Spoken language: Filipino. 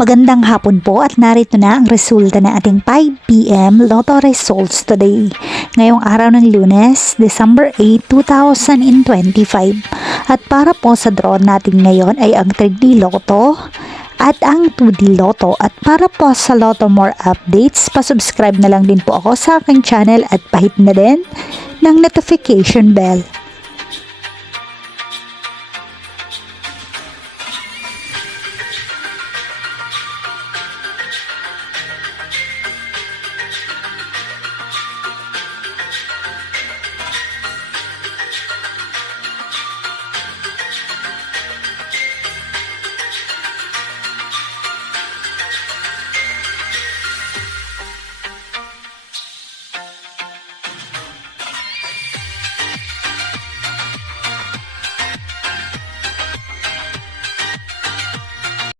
Magandang hapon po at narito na ang resulta ng ating 5 PM Lotto results today. Ngayong araw ng Lunes, December 8, 2025. At para po sa draw natin ngayon ay ang 3D Lotto at ang 2D Lotto. At para po sa Lotto More updates, pasubscribe na lang din po ako sa aking channel at pahit na din ng notification bell.